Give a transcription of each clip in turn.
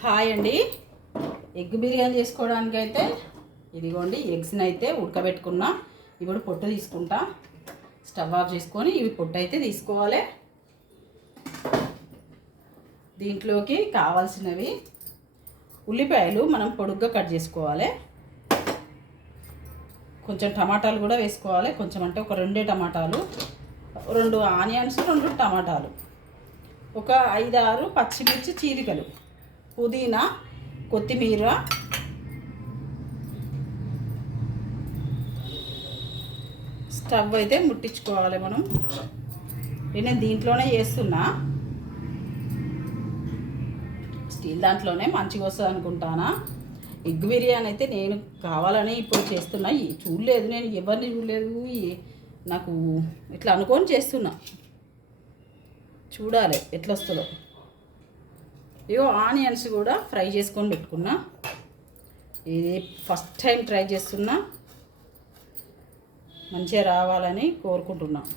Hi అండి. Egg biryani చేసుకోవడానికి అయితే ఇదిగోండి ఎగ్స్ని అయితే ఉడకబెట్టుకున్నా. ఇప్పుడు పొట్టు తీసుకుంటా. స్టవ్ ఆఫ్ చేసుకొని ఇవి పొట్టు అయితే తీసుకోవాలి. దీంట్లోకి కావాల్సినవి ఉల్లిపాయలు మనం పొడుగ్గా కట్ చేసుకోవాలి. కొంచెం టమాటాలు కూడా వేసుకోవాలి. కొంచెం అంటే ఒక రెండే టమాటాలు రెండు ఆనియన్స్ రెండు టమాటాలు. ఒక ఐదారు పచ్చిమిర్చి చీలికలు. పుదీనా కొత్తిమీర స్టవ్ అయితే ముట్టించుకోవాలి మనం. నేను దీంట్లోనే చేస్తున్నా. స్టీల్ దాంట్లోనే మంచిగా వస్తుంది అనుకుంటానా? ఎగ్ బిర్యానీ అయితే నేను కావాలని ఇప్పుడు చేస్తున్నా. చూడలేదు నేను ఎవరిని చూడలేదు. నాకు ఇట్లా అనుకొని చేస్తున్నా. చూడాలి ఎట్లా వస్తుందో ఇగో ఆనియన్స్ కూడా ఫ్రై చేసుకొని పెట్టుకున్నా. ఇది ఫస్ట్ టైం ట్రై చేస్తున్నా. మంచిగా రావాలని కోరుకుంటున్నాను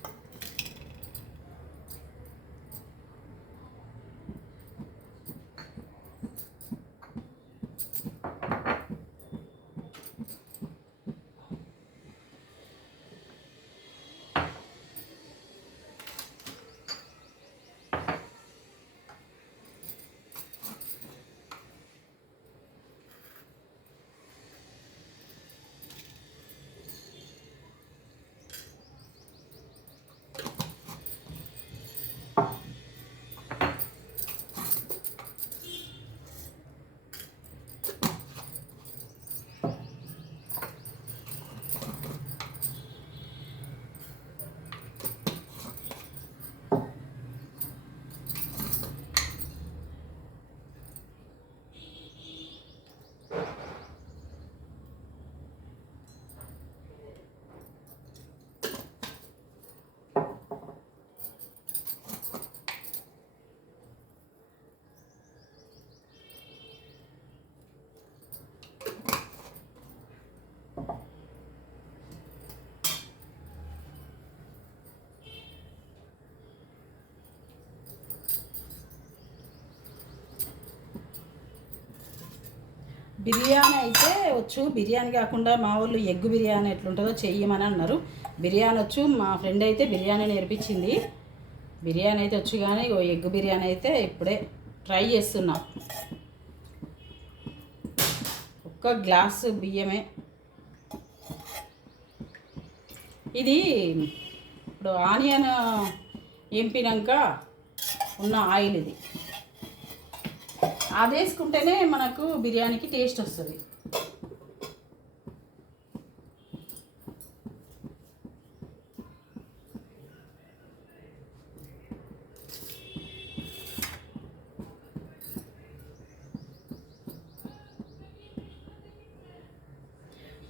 బిర్యానీ అయితే వచ్చు. బిర్యానీ కాకుండా మా వాళ్ళు ఎగ్ బిర్యానీ ఎట్లుంటుందో చెయ్యమని అన్నారు. బిర్యానీ వచ్చు. మా ఫ్రెండ్ అయితే బిర్యానీ నేర్పించింది. బిర్యానీ అయితే వచ్చు కానీ ఓ ఎగ్ బిర్యానీ అయితే ఇప్పుడే ట్రై చేస్తున్నా. ఒక్క గ్లాసు బియ్యమే. ఇది ఇప్పుడు ఆనియన్ ఎంపినాక ఉన్న ఆయిల్ ఇది. అది వేసుకుంటేనే మనకు బిర్యానీకి టేస్ట్ వస్తుంది.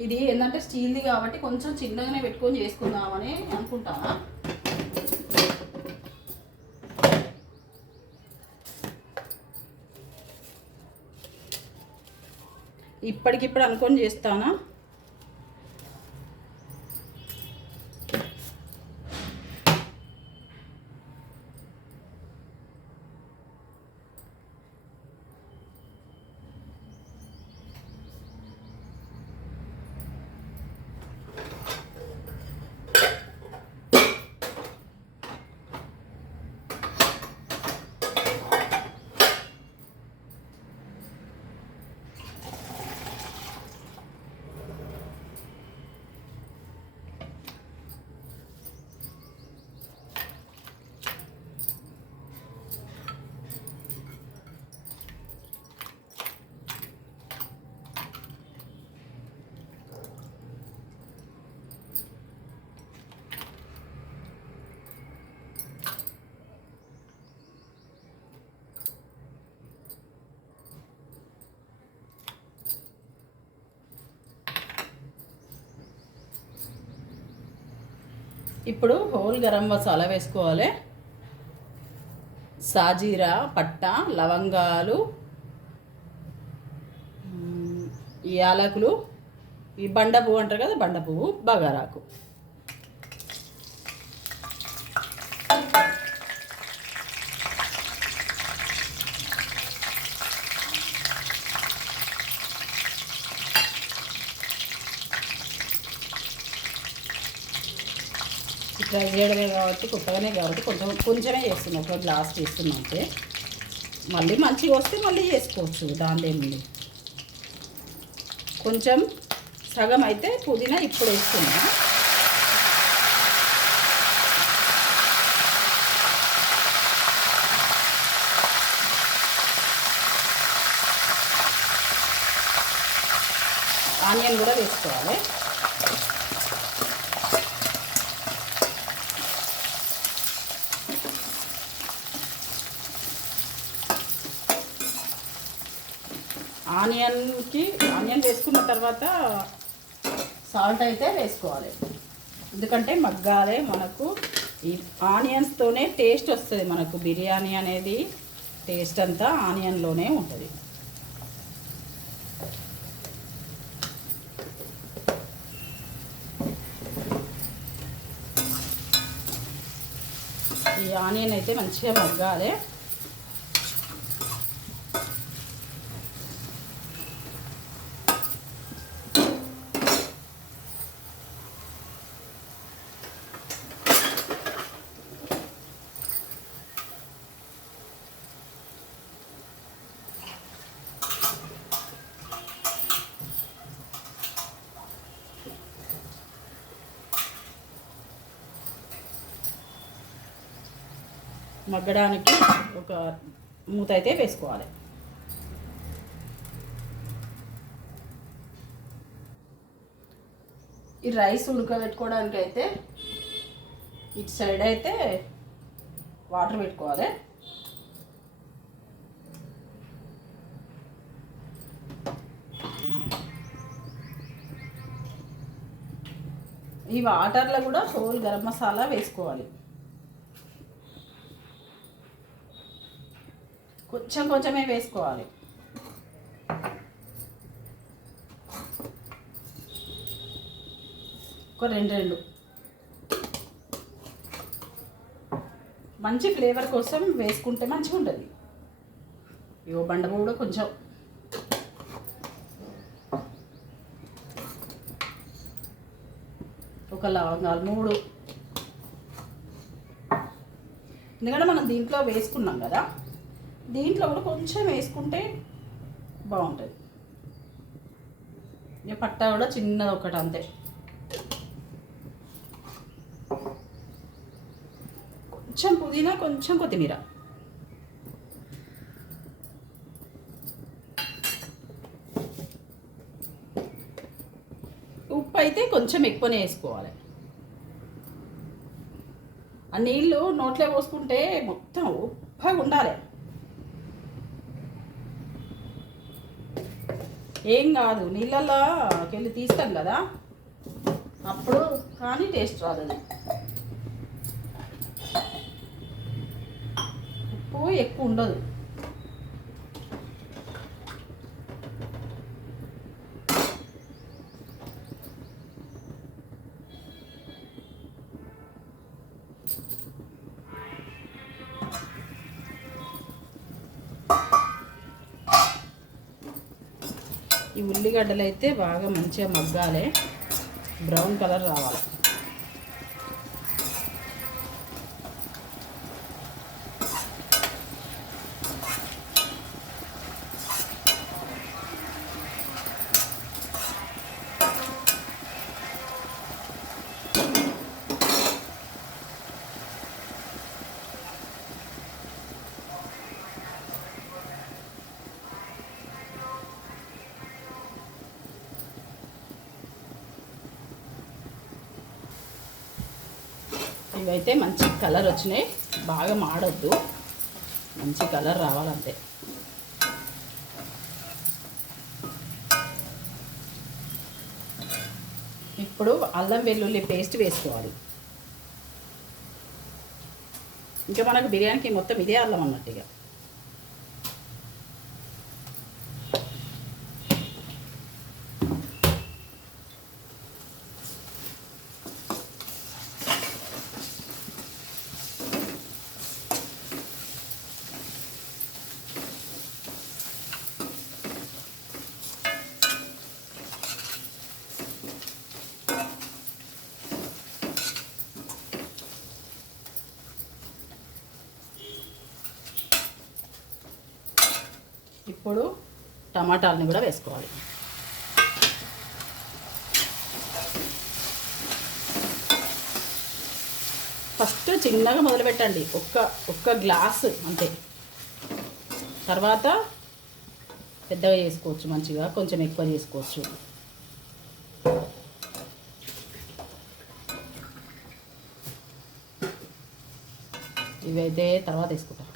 ఇది ఏంటంటే స్టీల్ది కాబట్టి కొంచెం చిన్నగానే పెట్టుకొని చేసుకుందామని అనుకుంటా ఇప్పటికిప్పుడు అనుకొని చేస్తానా? ఇప్పుడు హోల్ గరం మసాలా వేసుకోవాలి. సాజీరా పట్ట లవంగాలు ఈ యాలకులు. ఈ బండ పువ్వు అంటారు కదా బండ పువ్వు బగారాకు. ఫ్రై చేయడమే కాబట్టి కొత్తగానే కాబట్టి కొంచెం కొంచెమే చేస్తున్నాం. ఒక గ్లాస్ చేస్తున్నాం అంటే మళ్ళీ మంచిగా వస్తే మళ్ళీ చేసుకోవచ్చు. దానిదేముంది కొంచెం సగం అయితే పుదీనా ఇప్పుడు వేస్తున్నా. ఆనియన్ కూడా వేసుకోవాలి. ఆనియన్కి ఆనియన్ వేసుకున్న తర్వాత సాల్ట్ అయితే వేసుకోవాలి. ఎందుకంటే మగ్గాలే మనకు. ఈ ఆనియన్స్తోనే టేస్ట్ వస్తుంది మనకు. బిర్యానీ అనేది టేస్ట్ అంతా ఆనియన్లోనే ఉంటుంది. ఈ ఆనియన్ అయితే మంచిగా మగ్గాలి. మగ్గడానికి ఒక మూత అయితే వేసుకోవాలి. ఈ రైస్ ఉడకబెట్టుకోవడానికి అయితే ఇటు సైడ్ అయితే వాటర్ పెట్టుకోవాలి. ఈ వాటర్లో కూడా హోల్ గరం మసాలా వేసుకోవాలి. కొంచెం కొంచెమే వేసుకోవాలి. ఒక రెండు రెండు. మంచి ఫ్లేవర్ కోసం వేసుకుంటే మంచిగా ఉంటుంది ఇగో బండ కూడా కొంచెం. ఒక లవంగాలు మూడు. ఎందుకంటే మనం దీంట్లో వేసుకున్నాం కదా దీంట్లో కూడా కొంచెం వేసుకుంటే బాగుంటుంది. ఇక పట్టా కూడా చిన్నది ఒకటి అంతే. కొంచెం పుదీనా కొంచెం కొత్తిమీర. ఉప్పు అయితే కొంచెం ఎక్కువనే వేసుకోవాలి. ఆ నీళ్ళు నోట్లో పోసుకుంటే మొత్తం ఉప్పగా ఉండాలి. ఏం కాదు నీళ్ళల్లోకి వెళ్ళి తీస్తాం కదా. అప్పుడు కానీ టేస్ట్ రాదు అది. ఉప్పు ఎక్కువ ఉండదు. ఈ ఉల్లిగడ్డలు అయితే బాగా మంచిగా మగ్గాలి. బ్రౌన్ కలర్ రావాలి. అయితే మంచి కలర్ వచ్చినాయి. బాగా మాడొద్దు. మంచి కలర్ రావాలంతే ఇప్పుడు అల్లం వెల్లుల్లి పేస్ట్ వేసుకోవాలి. ఇంకా మనకు బిర్యానీకి మొత్తం ఇదే అల్లం అన్నట్టు టమాటాలని కూడా వేసుకోవాలి. ఫస్ట్ చిన్నగా మొదలుపెట్టండి ఒక్క ఒక్క గ్లాసు అంతే. తర్వాత పెద్దగా చేసుకోవచ్చు మంచిగా కొంచెం ఎక్కువ చేసుకోవచ్చు. ఇవైతే తర్వాత వేసుకుంటాం.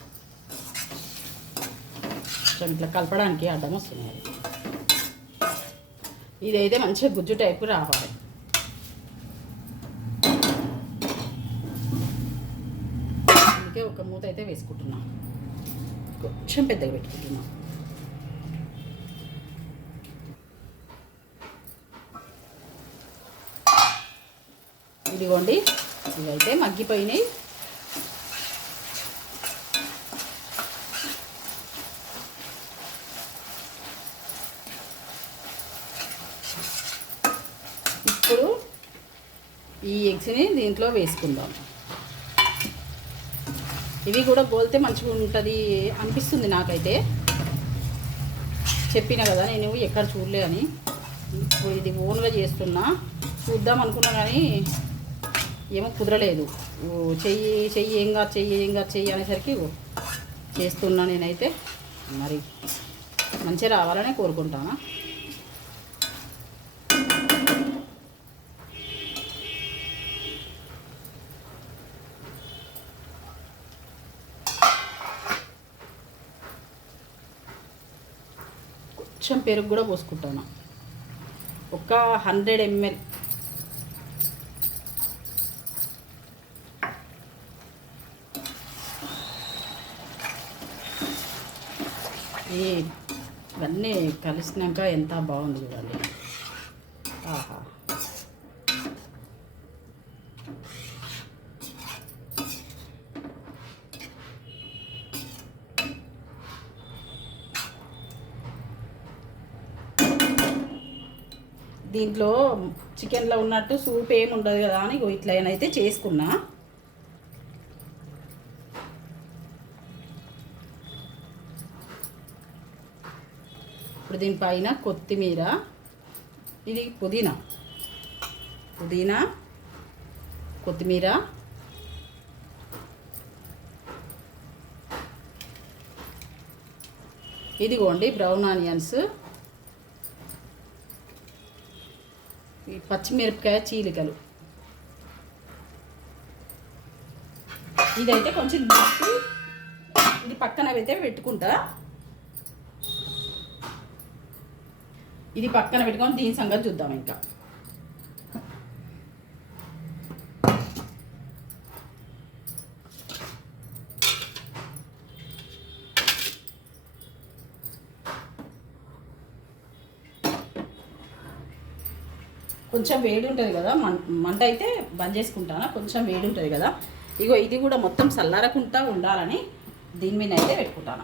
కొంచెం ఇట్లా కలపడానికి అడ్డం వస్తున్నాయి ఇదైతే మంచిగా గుజ్జు టైపు రావాలి. అందుకే ఒక మూత అయితే వేసుకుంటున్నాం. కొంచెం పెద్దగా పెట్టుకుంటున్నాం. ఇదిగోండి ఇవైతే మగ్గిపోయినాయి ఇప్పుడు ఈ ఎగ్స్ని దీంట్లో వేసుకుందాం. ఇవి కూడా గోల్తే మంచిగా ఉంటుంది అనిపిస్తుంది నాకైతే. చెప్పిన కదా నేను ఎక్కడ చూడలే అని. ఇప్పుడు ఇది ఓన్గా చేస్తున్నా. చూద్దాం అనుకున్నా కానీ ఏమో కుదరలేదు. ఓ చెయ్యి చెయ్యి ఏం కాదు చెయ్యి ఏం కాదు చెయ్యి అనేసరికి చేస్తున్నా నేనైతే. మరి మంచిగా రావాలనే కోరుకుంటానా? కొంచెం పెరుగు కూడా పోసుకుంటాను. ఒక హండ్రెడ్ ఎంఎల్ ఈ ఇవన్నీ కలిసినాక ఎంత బాగుంది చూడండి ఆహా దీంట్లో చికెన్లో ఉన్నట్టు సూప్ ఏమి ఉండదు కదా అని ఇట్లా అయితే చేసుకున్నా. ఇప్పుడు దీనిపైన కొత్తిమీర ఇది పుదీనా. పుదీనా కొత్తిమీర ఇదిగోండి బ్రౌన్ ఆనియన్స్. ఈ పచ్చిమిరపకాయ చీలికలు. ఇదైతే కొంచెం ఇది పక్కన అయితే పెట్టుకుంటా. ఇది పక్కన పెట్టుకొని దీని సంగతి చూద్దాం ఇంకా. కొంచెం వేడి ఉంటుంది కదా మం మంట అయితే బంద్ చేసుకుంటాను? కొంచెం వేడి ఉంటుంది కదా. ఇగో ఇది కూడా మొత్తం చల్లారకుండా ఉండాలని దీని మీద అయితే పెట్టుకుంటాను?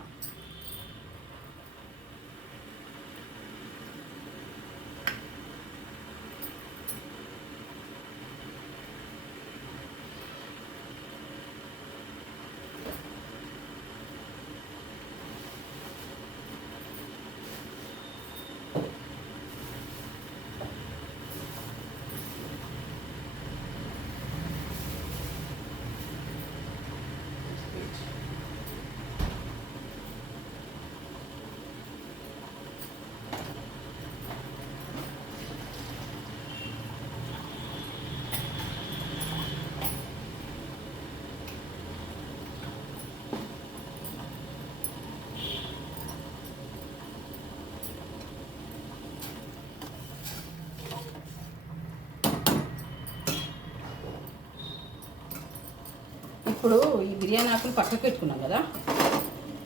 ఇప్పుడు ఈ బిర్యానీ ఆకులు పక్కకు పెట్టుకున్నాం కదా.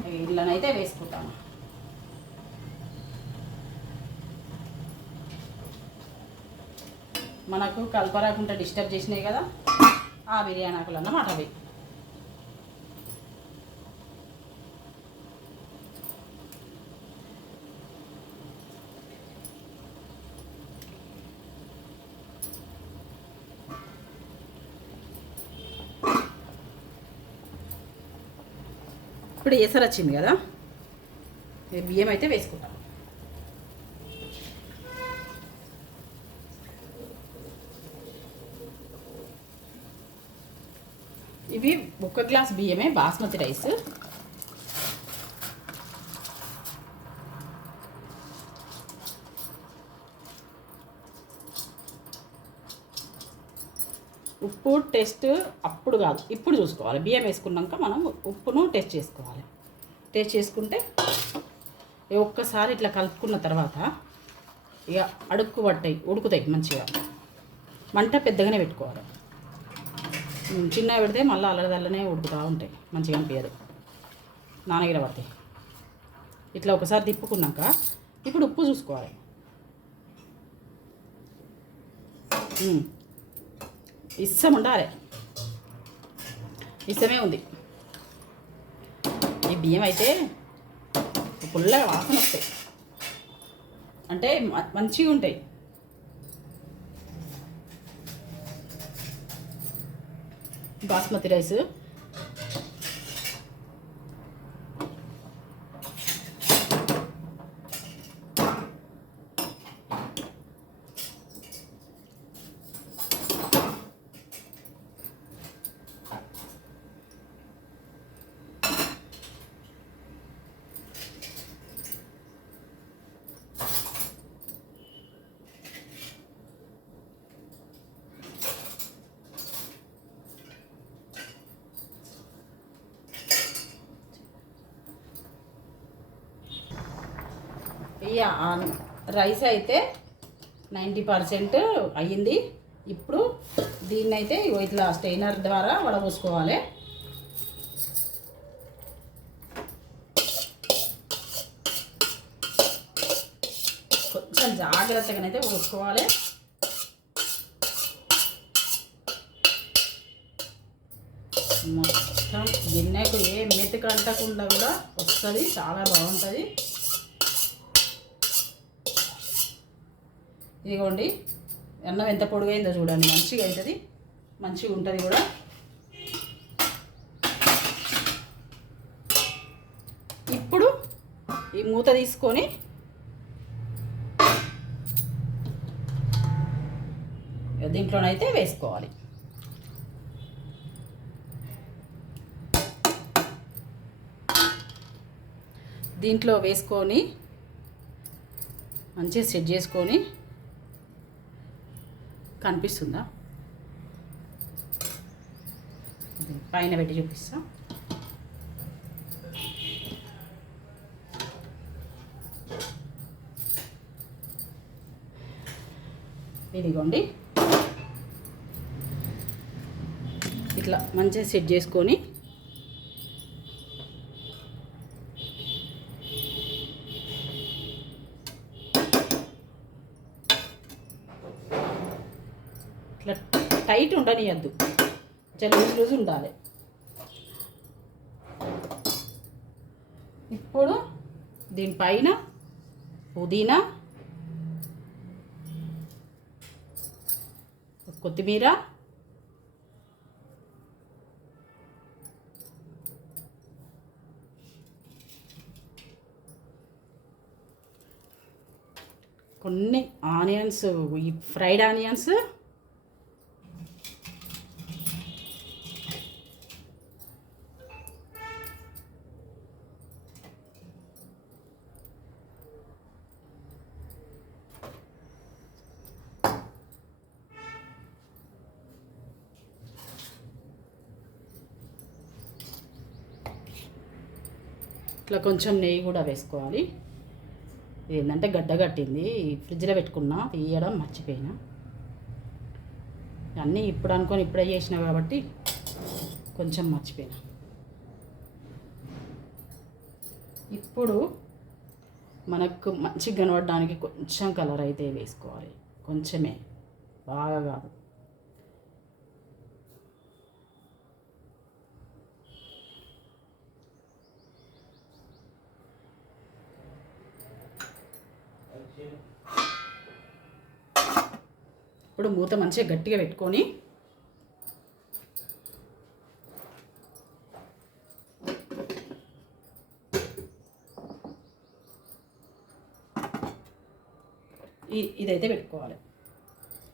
ఇళ్ళనైతే వేసుకుంటాను. మనకు కలపరాకుండా డిస్టర్బ్ చేసినాయి కదా ఆ బిర్యానీ ఆకులు అన్నమాట అవి. ఇప్పుడు ఎసరు వచ్చింది కదా? బియ్యం అయితే వేసుకుంటాం. ఇవి ఒక గ్లాస్ బియ్యమే బాస్మతి రైస్. ఉప్పు టెస్ట్ అప్పుడు కాదు ఇప్పుడు చూసుకోవాలి. బియ్యం వేసుకున్నాక మనం ఉప్పును టెస్ట్ చేసుకోవాలి. టేస్ట్ చేసుకుంటే ఒక్కసారి ఇట్లా కలుపుకున్న తర్వాత ఇక అడుక్కు పట్టాయి ఉడుకుతాయి మంచిగా. మంట పెద్దగానే పెట్టుకోవాలి. చిన్నగా పెడితే మళ్ళీ అల్లదల్లనే ఉడుకుతూ ఉంటాయి మంచిగా అనిపించదు నానగిర పడతాయి. ఇట్లా ఒకసారి తిప్పుకున్నాక ఇప్పుడు ఉప్పు చూసుకోవాలి. ఇష్టం ఉండాలి. ఇష్టమే ఉంది. ఈ బియ్యం అయితే పుల్లగా వాసన వస్తాయి. అంటే మంచిగా ఉంటాయి. బాస్మతి రైస్. ఈ రైస్ అయితే నైంటీ పర్సెంట్ అయ్యింది. ఇప్పుడు దీన్ని అయితే ఇగో ఇట్లా స్టెయినర్ ద్వారా వడబోసుకోవాలి కొంచెం జాగ్రత్తగానైతే పోసుకోవాలి. మొత్తం గిన్నెకు ఏ మెతుకు అంటకుండా కూడా వస్తుంది చాలా బాగుంటుంది. ఇదిగోండి అన్నం ఎంత పొడుగైందో చూడండి. మంచిగా అవుతుంది. మంచిగా ఉంటుంది కూడా. ఇప్పుడు ఈ మూత తీసుకొని దీంట్లోనైతే వేసుకోవాలి. దీంట్లో వేసుకొని మంచిగా సెట్ చేసుకొని కనిపిస్తుందా? పైన పెట్టి చూపిస్తా. ఇదిగోండి. ఇట్లా మంచిగా సెట్ చేసుకొని ఉండనియద్దు కొంచెం లూజ్ లూజ్ ఉండాలి. ఇప్పుడు దీనిపైన పుదీనా కొత్తిమీర కొన్ని ఆనియన్స్ ఈ ఫ్రైడ్ ఆనియన్స్ కొంచెం నెయ్యి కూడా వేసుకోవాలి. ఏంటంటే గడ్డ కట్టింది. ఫ్రిడ్జ్లో పెట్టుకున్నా తీయడం మర్చిపోయినా. అన్నీ ఇప్పుడు అనుకొని ఇప్పుడే చేసిన కాబట్టి కొంచెం మర్చిపోయినా. ఇప్పుడు మనకు మంచిగా కనబడడానికి కొంచెం కలర్ అయితే వేసుకోవాలి. కొంచెమే. బాగా కాదు. ఇప్పుడు మూత మంచిగా గట్టిగా పెట్టుకొని ఇదైతే పెట్టుకోవాలి.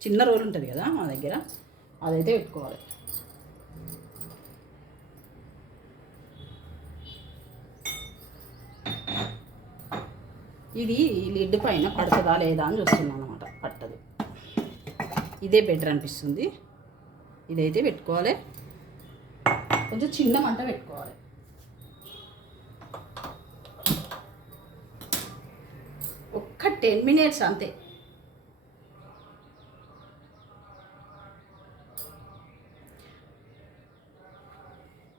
చిన్న రోల్ ఉంటుంది కదా మా దగ్గర అదైతే పెట్టుకోవాలి. ఇది లిడ్ పైన పడుతుందా లేదా అని చూస్తున్నాను అనమాట పట్టదు. ఇదే బెటర్ అనిపిస్తుంది. ఇదైతే పెట్టుకోవాలి. కొంచెం చిన్న మంట పెట్టుకోవాలి. ఒక్క టెన్ మినిట్స్ అంతే.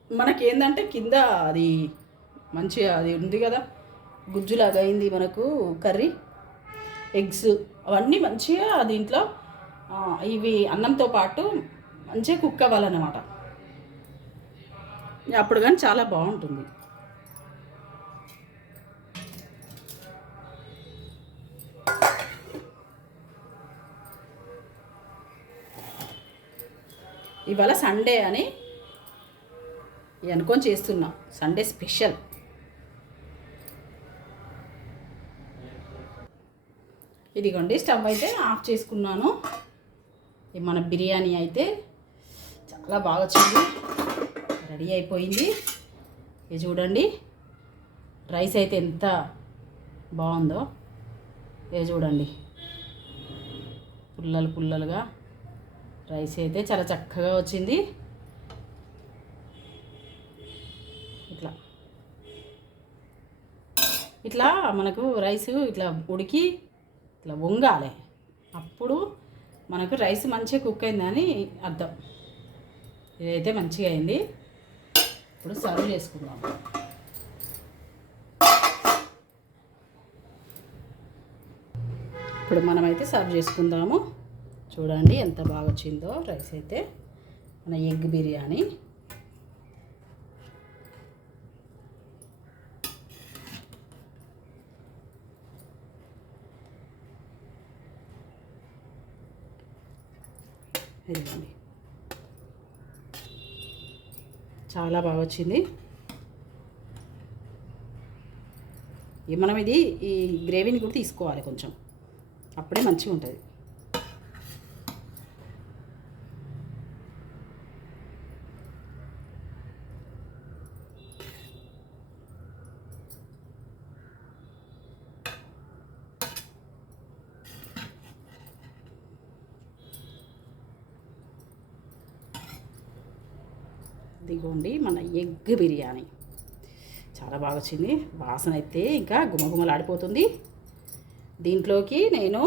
మనకేందంటే కింద అది మంచిగా అది ఉంది కదా గుజ్జులాగా అయింది మనకు కర్రీ ఎగ్స్ అవన్నీ మంచిగా దీంట్లో ఇవి అన్నంతో పాటు మంచిగా కుక్ అవ్వాలన్నమాట. అప్పుడు కానీ చాలా బాగుంటుంది. ఇవాళ సండే అని అనుకొని చేస్తున్నా. Sunday special. ఇదిగోండి స్టవ్ అయితే ఆఫ్ చేసుకున్నాను. మన బిర్యానీ అయితే చాలా బాగా వచ్చింది. రెడీ అయిపోయింది. ఇది చూడండి. రైస్ అయితే ఎంత బాగుందో. ఇది చూడండి. పుల్లలు పుల్లలుగా రైస్ అయితే చాలా చక్కగా వచ్చింది. ఇట్లా. ఇట్లా మనకు రైస్ ఇట్లా ఉడికి ఇట్లా వంగాలి. అప్పుడు మనకు రైస్ మంచిగా కుక్ అయిందని అర్థం. ఇదైతే మంచిగా అయింది. ఇప్పుడు సర్వ్ చేసుకుందాం. ఇప్పుడు మనమైతే సర్వ్ చేసుకుందాము. చూడండి ఎంత బాగా వచ్చిందో రైస్ అయితే. మన ఎగ్ బిర్యానీ. ఇదిగోండి చాలా బాగా వచ్చింది. మనం ఇది ఈ గ్రేవీని కూడా తీసుకోవాలి కొంచెం. అప్పుడే మంచిగా ఉంటుంది ఇదిగోండి మన ఎగ్ బిర్యానీ. చాలా బాగా వచ్చింది. వాసన అయితే ఇంకా గుమగుమలాడిపోతుంది. దీంట్లోకి నేను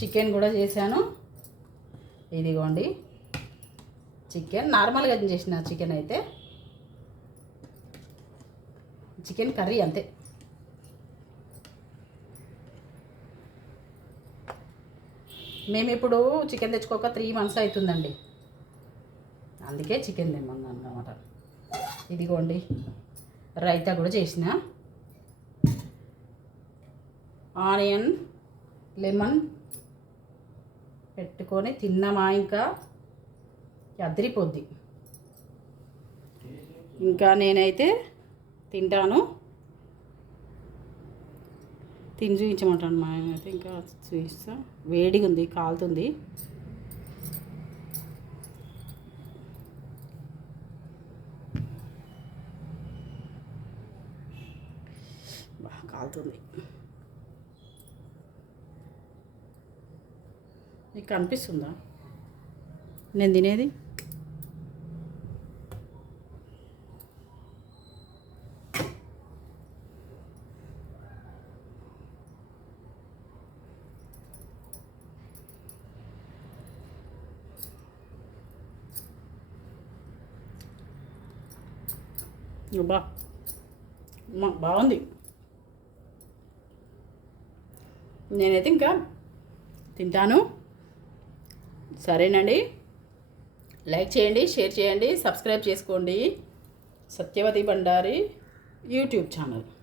చికెన్ కూడా చేశాను. ఇదిగోండి. చికెన్ నార్మల్గా చేసిన చికెన్ అయితే. చికెన్ కర్రీ అంతే. మేము ఇప్పుడు చికెన్ తెచ్చుకోక త్రీ మంత్స్ అవుతుందండి. అందుకే చికెన్ తెమ్మన్నాను అన్నమాట ఇదిగోండి రైతా కూడా చేసిన. ఆనియన్ లెమన్ పెట్టుకొని తిన్నామా ఇంకా? అదిరిపోద్ది. ఇంకా నేనైతే తింటాను. తిని చూపించమంటాను మా ఆయన అయితే. ఇంకా చూపిస్తా. వేడిగా ఉంది కాలుతుంది. బాగా కాలుతుంది. మీకు కనిపిస్తుందా? నేను తినేది? బా. బాగుంది. నేనైతే ఇంకా తింటాను. సరేనండి. లైక్ చేయండి షేర్ చేయండి సబ్స్క్రైబ్ చేసుకోండి. Satyavathi Bandari YouTube channel.